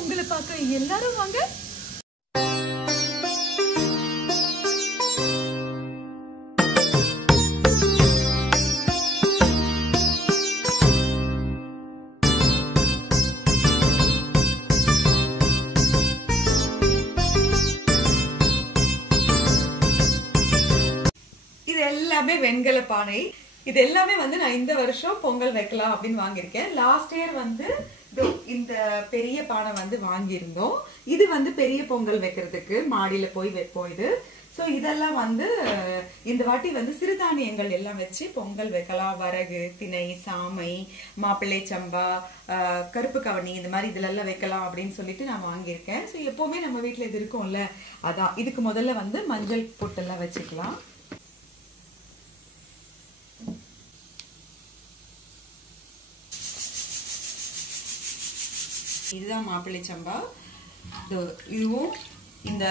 பொங்கலை பார்க்க எல்லாரும் வாங்க. இது எல்லாமே வெண்கல பானை. இது எல்லாமே வந்து நான் இந்த வருஷம் பொங்கல் வைக்கலாம் அப்படின்னு வாங்கியிருக்கேன். லாஸ்ட் இயர் வந்து இந்த பெரிய பானை வந்து வாங்கியிருந்தோம். இது வந்து பெரிய பொங்கல் வைக்கிறதுக்கு மாடியில போய் வைப்போம் இது. ஸோ இதெல்லாம் வந்து இந்த வாட்டி வந்து சிறுதானியங்கள் எல்லாம் வச்சு பொங்கல் வைக்கலாம். வரகு, திணை, சாமை, மாப்பிள்ளை சம்பா, கருப்பு கவனி, இந்த மாதிரி இதுல எல்லாம் வைக்கலாம் அப்படின்னு சொல்லிட்டு நான் வாங்கியிருக்கேன். ஸோ எப்பவுமே நம்ம வீட்டுல இது இருக்கும்ல, அதான். இதுக்கு முதல்ல வந்து மஞ்சள் பொட்டெல்லாம் வச்சுக்கலாம். இதுதான் மாப்பிள்ளை சம்பா. இதுவும் இந்த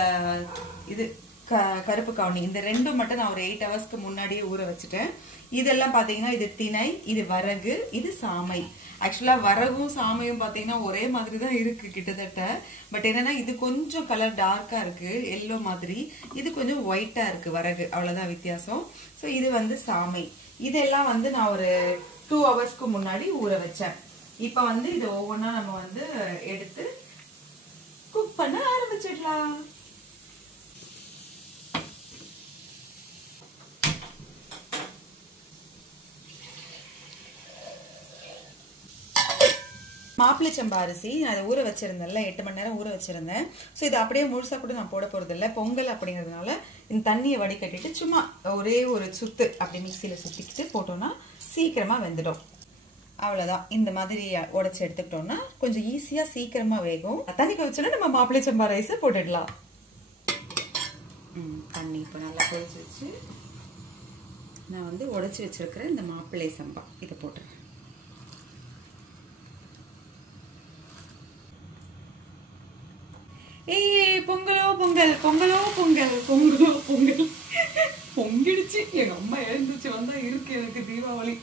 இது கருப்பு கவுனி, இந்த ரெண்டும் மட்டும் நான் ஒரு 8 ஹவர்ஸ்க்கு முன்னாடியே ஊற வச்சுட்டேன். இதெல்லாம் பாத்தீங்கன்னா இது திணை, இது வரகு, இது சாமை. ஆக்சுவலா வரகும் சாமையும் பாத்தீங்கன்னா ஒரே மாதிரி தான் இருக்கு கிட்டத்தட்ட. பட் என்னன்னா இது கொஞ்சம் கலர் டார்க்கா இருக்கு, எல்லோ மாதிரி. இது கொஞ்சம் ஒயிட்டா இருக்கு வரகு, அவ்வளவுதான் வித்தியாசம். ஸோ இது வந்து சாமை. இதெல்லாம் வந்து நான் ஒரு 2 ஹவர்ஸ்க்கு முன்னாடி ஊற வச்சேன். இப்ப வந்து இது ஒவ்வொன்னா நம்ம வந்து எடுத்து குக் பண்ண ஆரம்பிச்சிடலாம். மாப்பிள்ளை சம்பா அரிசி நான் அதை ஊற வச்சிருந்தேன்ல, 8 மணி நேரம் ஊற வச்சிருந்தேன். ஸோ இது அப்படியே முழுசா கூட நான் போட போறது இல்லை. பொங்கல் அப்படிங்கிறதுனால இந்த தண்ணியை வடிகட்டிட்டு சும்மா ஒரே ஒரு சுத்து அப்படி மிக்சியில சுத்திக்கிட்டு போட்டோம்னா சீக்கிரமா வெந்துடும். அவ்வளவுதான். இந்த மாதிரி உடைச்சு எடுத்துக்கிட்டோம்னா கொஞ்சம் ஈஸியா சீக்கிரமா வேகும். தண்ணி கொதிச்சோன்னா நம்ம மாப்பிள்ளை சம்பா ரைஸை போட்டுடலாம். தண்ணி இப்போ நல்லா கொதிச்சு நான் வந்து உடைச்சு வச்சிருக்கிறேன் இந்த மாப்பிள்ளை சம்பா இதை போட்டுறேன். ஏய், பொங்கலோ பொங்கல், பொங்கலோ பொங்கல், பொங்கலோ பொங்கல். பொங்கிடுச்சு. எங்க அம்மா எழுந்துச்சு வந்தா இருக்கு எனக்கு தீபாவளி.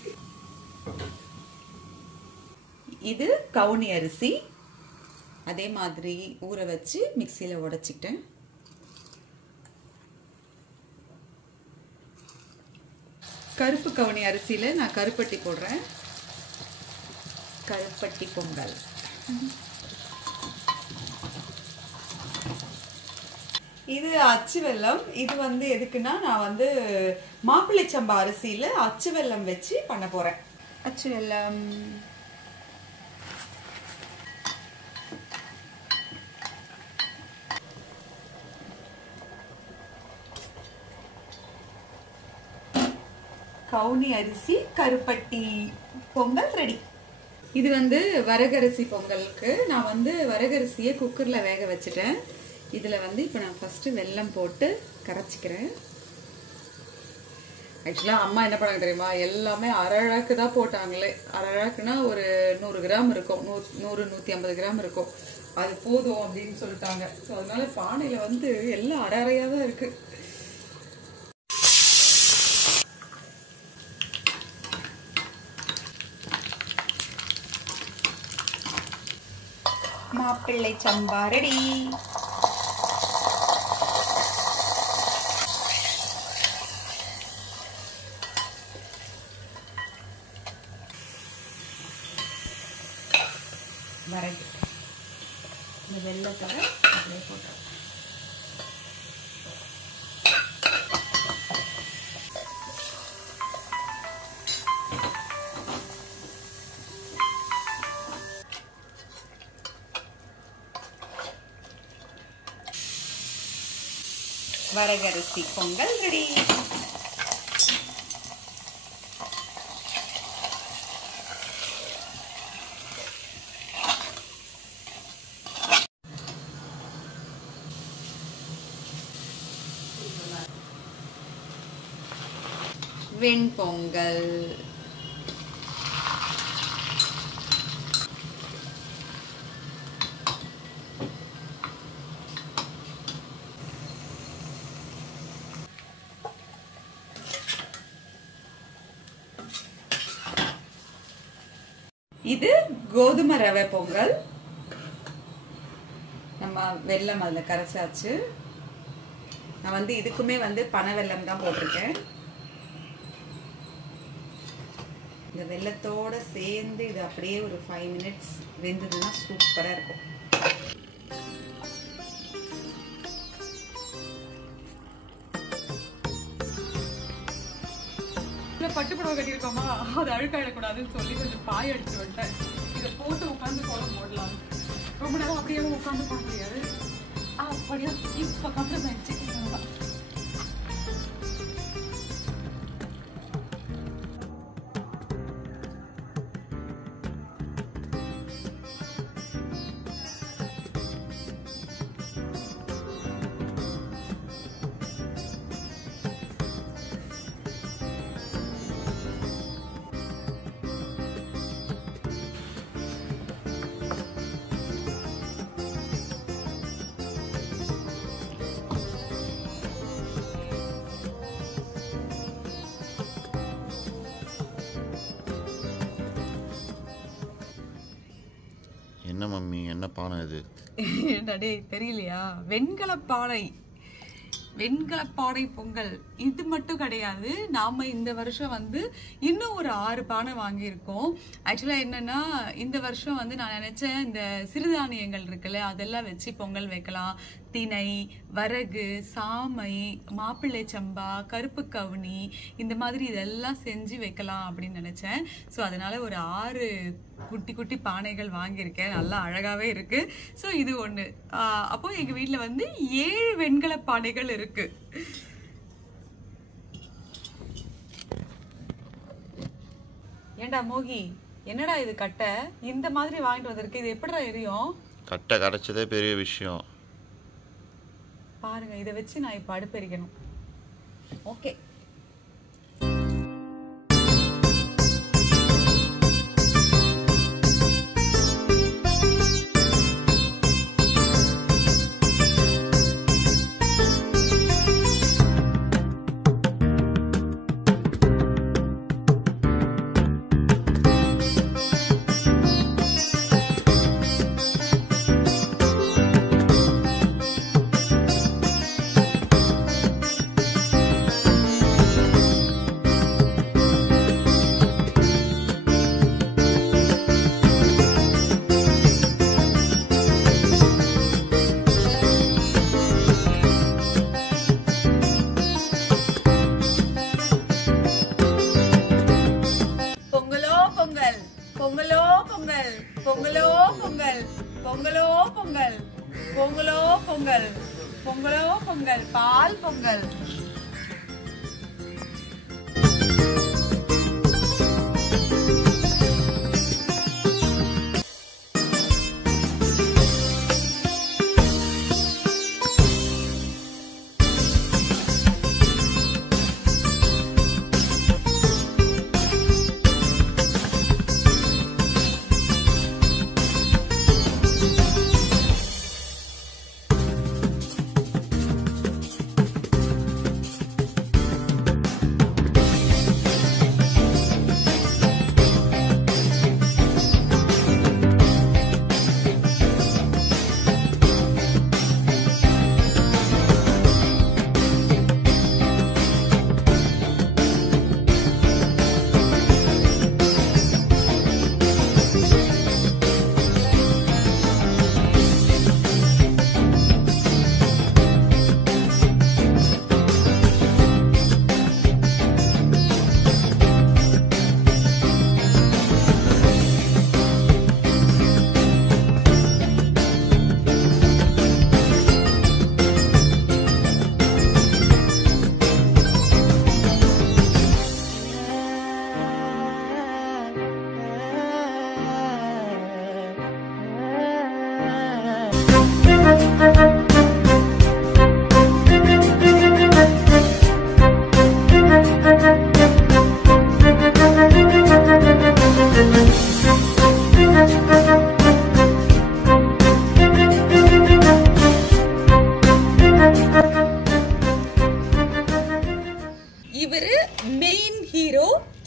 இது கவுனி அரிசி, அதே மாதிரி ஊற வச்சு மிக்சியில உடைச்சிட்டேன். கருப்பு கவுனி அரிசியில நான் கருப்பட்டி போடுறேன். கருப்பட்டி பொங்கல். இது அச்சு வெல்லம். இது வந்து எதுக்குன்னா நான் வந்து மாப்பிள்ளை சம்பா அரிசியில அச்சு வெல்லம் வச்சு பண்ண போறேன். அச்சு வெல்லம் கவுனி அரிசி கருப்பட்டி பொங்கல் ரெடி. இது வந்து வரகரிசி பொங்கலுக்கு நான் வந்து வரகரிசியை குக்கர்ல வேக வச்சுட்டேன். இதுல வந்து இப்ப நான் ஃபர்ஸ்ட் வெல்லம் போட்டு கரைச்சிக்கிறேன். ஆக்சுவலா அம்மா என்ன பண்ணாங்க தெரியுமா, எல்லாமே அரைழாக்கு தான் போட்டாங்களே. அரைழாக்குனா ஒரு 100 கிராம் இருக்கும், 100-150 கிராம் இருக்கும். அது போதும் அப்படின்னு சொல்லிட்டாங்க. ஸோ அதனால பானையில வந்து எல்லாம் அரையா தான் இருக்கு. மாப்பிள்ளை சம்பா ரெடி. வரகு இந்த வெள்ளத்தோட அப்படியே போட்டு வரகரிசி பொங்கல் ரெடி. வெண்பொங்கல். இது கோதுமை ரவை பொங்கல். நம்ம வெல்லம் அதில் கரைச்சாச்சு. நான் வந்து இதுக்குமே வந்து பனை வெல்லம் தான் போட்டிருக்கேன். இந்த வெல்லத்தோட சேர்ந்து இது அப்படியே ஒரு 5 மினிட்ஸ் வெந்ததுன்னா சூப்பராக இருக்கும். பட்டு புடவை கட்டியிருக்கோமா, அது அழுக்காயிடக்கூடாதுன்னு சொல்லி கொஞ்சம் பாய் அடிச்சு விட்டேன். இதை போட்டு உட்காந்து கோலம் போடலாம். ரொம்ப நேரம் அப்படியே உட்காந்து போட முடியாது. அப்படியா இப்போ கம்ப்ளீட் ஆயிடுச்சு. என்ன மம்மி, என்ன பானை இது? என்னடே தெரியலையா? வெண்கல பானை பொங்கல். இது மட்டும் கிடையாது, நாம இந்த வருஷம் வந்து இன்னும் ஒரு 6 பானை வாங்கியிருக்கோம். ஆக்சுவலா என்னன்னா, இந்த வருஷம் வந்து நான் நினைச்சேன் இந்த சிறுதானியங்கள் இருக்குல்ல, அதெல்லாம் வச்சு பொங்கல் வைக்கலாம். திணை, வரகு, சாமை, மாப்பிள்ளை சம்பா, கருப்பு கவுனி, இந்த மாதிரி இதெல்லாம் செஞ்சு வைக்கலாம் அப்படின்னு நினைச்சேன். ஸோ அதனால ஒரு 6 குட்டி குட்டி பானைகள் வாங்கியிருக்கேன். நல்லா அழகாவே இருக்கு. ஸோ இது ஒன்று. அப்போ எங்க வீட்டில் வந்து 7 வெண்கல பானைகள் இருக்கு. ஏண்டா மோகி, என்னடா இது கட்டை இந்த மாதிரி வாங்கிட்டு வந்திருக்கு? இது எப்படிடா எரியும்? கட்டை கரைச்சதே பெரிய விஷயம். பாருங்க, இதை வச்சு நான் இப்ப அடுப்பெரிக்கணும். ஓகே, பொங்கலோ பொங்கல், பொங்கலோ பொங்கல், பொங்கலோ பொங்கல், பொங்கலோ பொங்கல், பொங்கலோ பொங்கல், பால் பொங்கல்.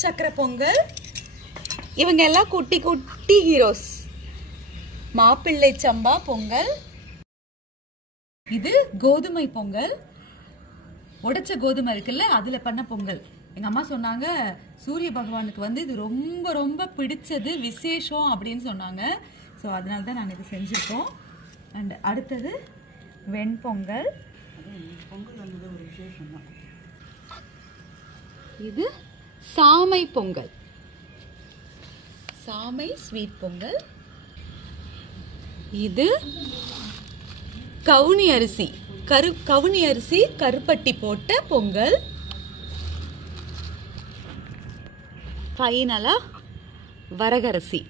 சக்கரை பொங்கல். இவங்க எல்லாம் குட்டி குட்டி ஹீரோஸ். மாப்பிள்ளை சம்பா பொங்கல், இது கோதுமை பொங்கல். உடைச்ச கோதுமை இருக்குல்ல, அதுல பண்ண பொங்கல். எங்க அம்மா சொன்னாங்க சூரிய பகவானுக்கு வந்து இது ரொம்ப ரொம்ப பிடிச்சது, விசேஷம் அப்படின்னு சொன்னாங்க. ஸோ அதனால தான் நாங்கள் இது செஞ்சுருக்கோம். அண்ட் அடுத்தது வெண்பொங்கல். பொங்கல் வந்தது ஒரு விசேஷம் தான். இது சாமை பொங்கல், சாமை ஸ்வீட் பொங்கல். இது கவுனி அரிசி, கவுனி அரிசி கருப்பட்டி போட்ட பொங்கல். ஃபைனலா வரகரிசி.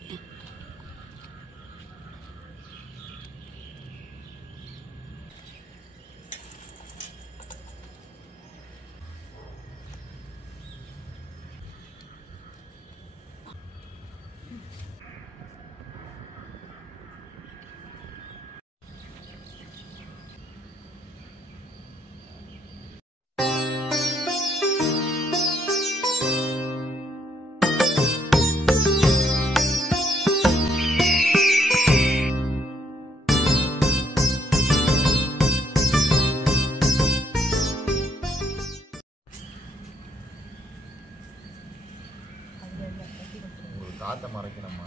காற்றை மறைக்கணுமா?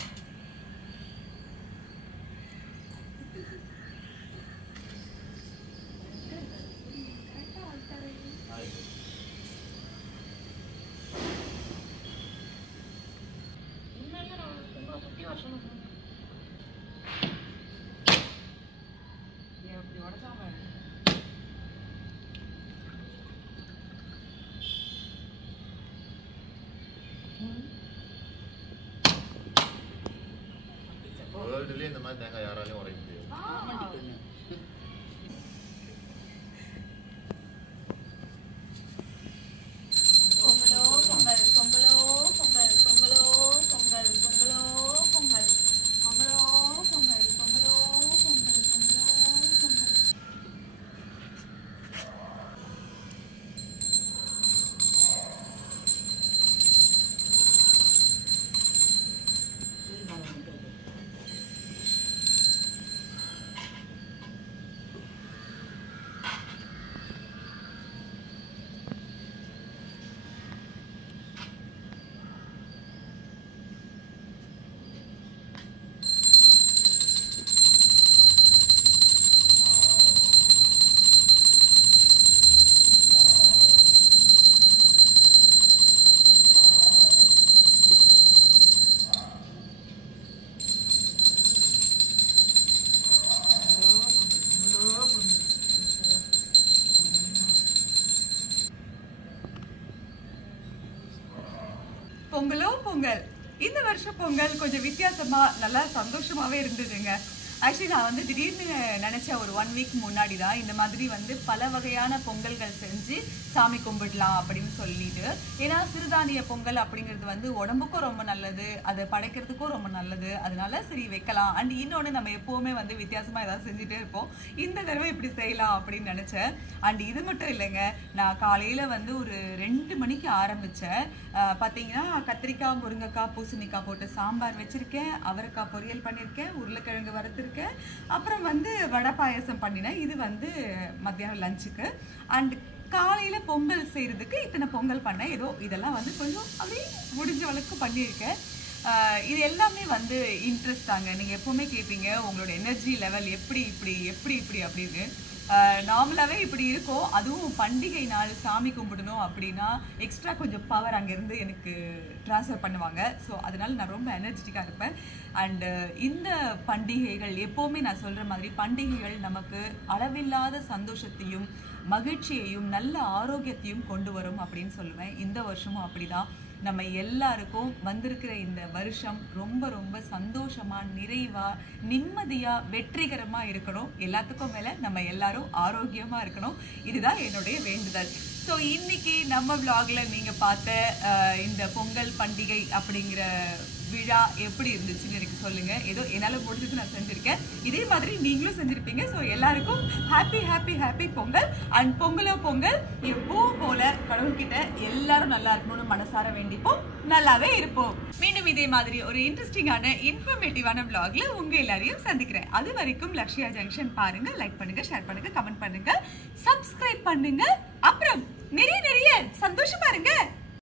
வேர்ல்டுலேயே இந்த மாதிரி தேங்காய் யாராலையும் உடைக்க முடியாது. பொங்கலோ பொங்கல், பொங்கலோ பொங்கல், பொங்கலோ பொங்கல், பொங்கலோ பொங்கல், பொங்கலோ பொங்கல், பொங்கலோ பொங்கல், பொங்கலோ பொங்கல். பொங்கலோ பொங்கல். இந்த வருஷம் பொங்கல் கொஞ்சம் வித்தியாசமா நல்லா சந்தோஷமாவே இருந்ததுங்க. ஆக்சுவலி நான் வந்து திடீர்னு நினைச்சேன் ஒரு 1 வீக் முன்னாடி தான் இந்த மாதிரி வந்து பல வகையான பொங்கல்கள் செஞ்சு சாமி கும்பிடலாம் அப்படின்னு சொல்லிட்டு. ஏன்னா சிறுதானிய பொங்கல் அப்படிங்கிறது வந்து உடம்புக்கும் ரொம்ப நல்லது, அதை படைக்கிறதுக்கும் ரொம்ப நல்லது. அதனால சரி வைக்கலாம். அண்ட் இன்னொன்று நம்ம எப்போவுமே வந்து வித்தியாசமாக ஏதாவது செஞ்சுட்டே இருப்போம். இந்த தடவை இப்படி செய்யலாம் அப்படின்னு நினச்சேன். அண்ட் இது மட்டும் இல்லைங்க, நான் காலையில் வந்து ஒரு 2 மணிக்கு ஆரம்பித்தேன். பார்த்தீங்கன்னா கத்திரிக்காய், முருங்கைக்காய், பூசணிக்காய் போட்டு சாம்பார் வச்சுருக்கேன், அவரைக்காய் பொரியல் பண்ணியிருக்கேன், உருளைக்கிழங்கு வறுத்துருக்கேன், அப்புறம் வந்து வடை பாயசம் பண்ணினேன். இது வந்து மத்தியானம் லஞ்சுக்கு. அண்ட் காலையில் பொங்கல் செய்கிறதுக்கு இத்தனை பொங்கல் பண்ணேன். ஏதோ இதெல்லாம் வந்து கொஞ்சம் அப்படியே முடிஞ்ச அளவுக்கு பண்ணியிருக்கேன். இது எல்லாமே வந்து இன்ட்ரெஸ்ட் தாங்க. நீங்கள் எப்போவுமே கேட்பீங்க உங்களோட எனர்ஜி லெவல் எப்படி இப்படி அப்படின்னு. நார்மலாகவே இப்படி இருக்கும். அதுவும் பண்டிகை நாள் சாமி கும்பிடணும் அப்படின்னா எக்ஸ்ட்ரா கொஞ்சம் பவர் அங்கேருந்து எனக்கு ட்ரான்ஸ்ஃபர் பண்ணுவாங்க. ஸோ அதனால நான் ரொம்ப எனர்ஜெட்டிக்காக இருப்பேன். அண்டு இந்த பண்டிகைகள் எப்போவுமே நான் சொல்கிற மாதிரி பண்டிகைகள் நமக்கு அளவில்லாத சந்தோஷத்தையும் மகிழ்ச்சியையும் நல்ல ஆரோக்கியத்தையும் கொண்டு வரும் அப்படின்னு சொல்லுவேன். இந்த வருஷமும் அப்படிதான். நம்ம எல்லாருக்கும் வந்திருக்கிற இந்த வருஷம் ரொம்ப ரொம்ப சந்தோஷமா, நிறைவா, நிம்மதியா, வெற்றிகரமா இருக்கணும். எல்லாத்துக்கும் மேல நம்ம எல்லாரும் ஆரோக்கியமா இருக்கணும். இதுதான் என்னுடைய வேண்டுதல். ஸோ இன்னைக்கு நம்ம vlogல நீங்க பார்த்த இந்த பொங்கல் பண்டிகை அப்படிங்கிற விழா எப்படி இருந்துச்சுன்னு எனக்கு சொல்லுங்க. ஏதோ என்னால முடிஞ்சது நான் செஞ்சிருக்கேன். இதே மாதிரி நீங்களும் செஞ்சிருப்பீங்க. ஸோ எல்லாருக்கும் ஹாப்பி பொங்கல். அண்ட் பொங்கல் எப்பவும் போல கடவுள்கிட்ட எல்லாரும் நல்லா இருக்கணும்னு மனசார வேண்டிப்போம், நல்லாவே இருப்போம். மீண்டும் இதே மாதிரி ஒரு இன்ட்ரெஸ்டிங்கான இன்ஃபர்மேட்டிவான vlogல உங்க எல்லாரையும் சந்திக்கிறேன். அது வரைக்கும் லக்ஷ்யா ஜங்ஷன் பாருங்க, லைக் பண்ணுங்க, ஷேர் பண்ணுங்க, கமெண்ட் பண்ணுங்க, சப்ஸ்கிரைப் பண்ணுங்க.